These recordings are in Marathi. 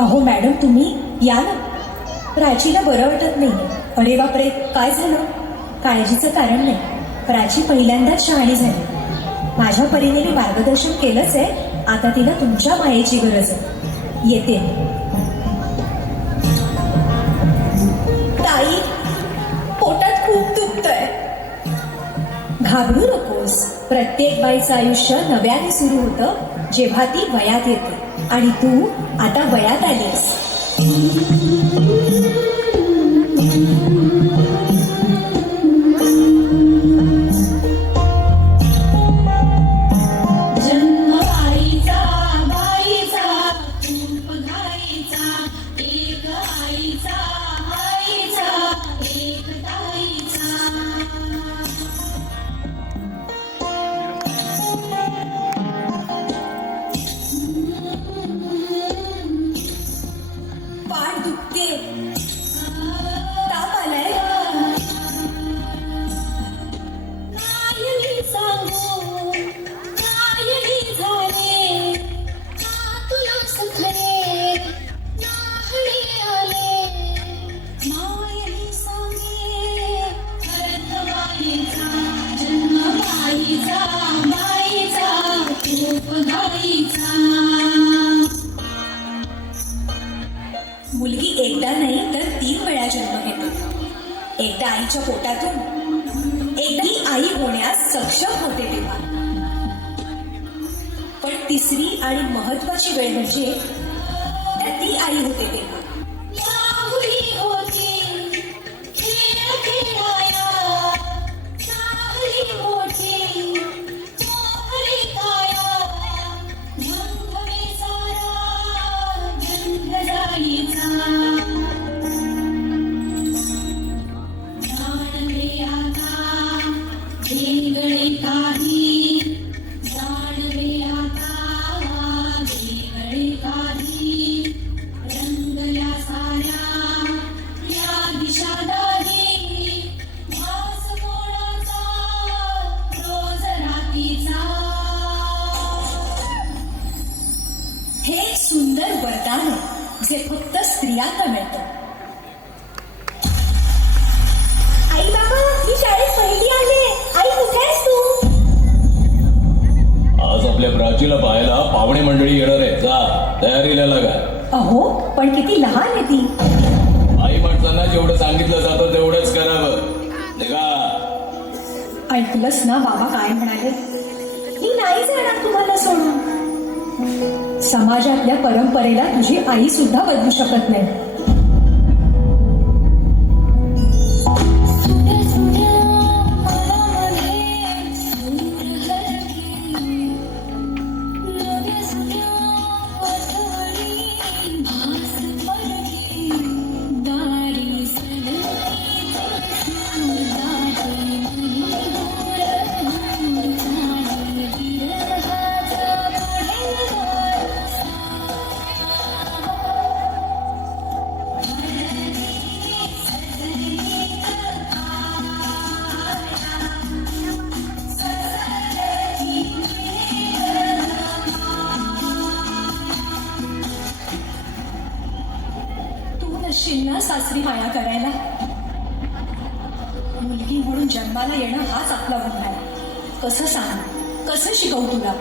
अहो मॅडम, तुम्ही या ना. प्राचीला बरं वाटत नाही. अरे बापरे, काय झालं? काळजीचं कारण नाही. प्राची पहिल्यांदाच शहाणी झाली. माझ्या परीने मी मार्गदर्शन केलंच आहे. आता तिला तुमच्या मायेची गरज आहे. येते. ताई, पोटात खूप दुखतंय. घाबरू नकोस. प्रत्येक बाईचं आयुष्य नव्याने सुरू होतं जेव्हा ती वयात येते. आणि तू आता वयात आलीस. मुलगी एकदा नाही तर 3 वेळा जन्म घेते. एकदा आईच्या पोटातून, एकदा ही आई होण्यास सक्षम होते तेव्हा. पण तिसरी आणि महत्वाची वेळ म्हणजे तर ती आई होते तेव्हा. हे सुंदर वरदान आहे जे फक्त स्त्रियांना मिळतं. आई बाबा, मी शाळेत पहिली आले. आई, कुठे आहेस तू? आज आपल्या प्राचीला पाहायला पाहुणे मंडळी येणार आहे. जा, तयारीला लागा. अहो, पण किती लहान आहे ती. आई माणसांना जेवढं सांगितलं जातं तेवढंच करावं. निघा. ऐकलंस ना बाबा काय म्हणाले? मी नाही जाणार तुम्हाला सोडून. समाजातल्या परंपरेला तुझी आई सुद्धा बदलू शकत नाही. येशील ना सासरी माया करायला. मुलगी म्हणून जन्माला येणं हाच आपला गुन्हा आहे. कसं सांग, कसं शिकवू तुला?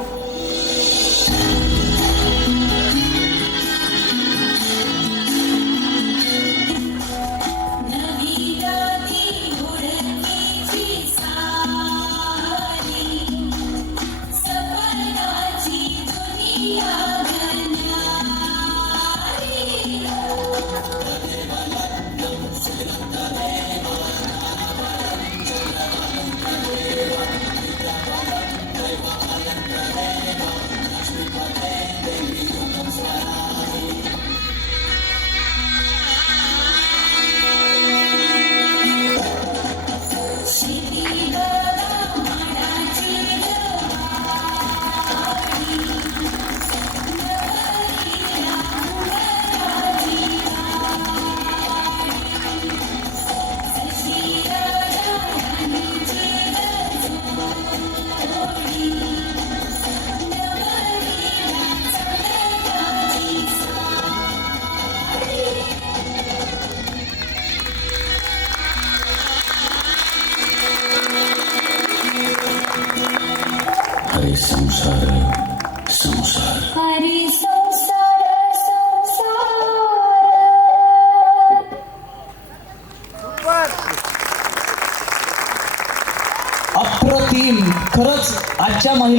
अरे संसार संसार हरी संसार संसार. अप्रतिम. खरंच आजच्या महिला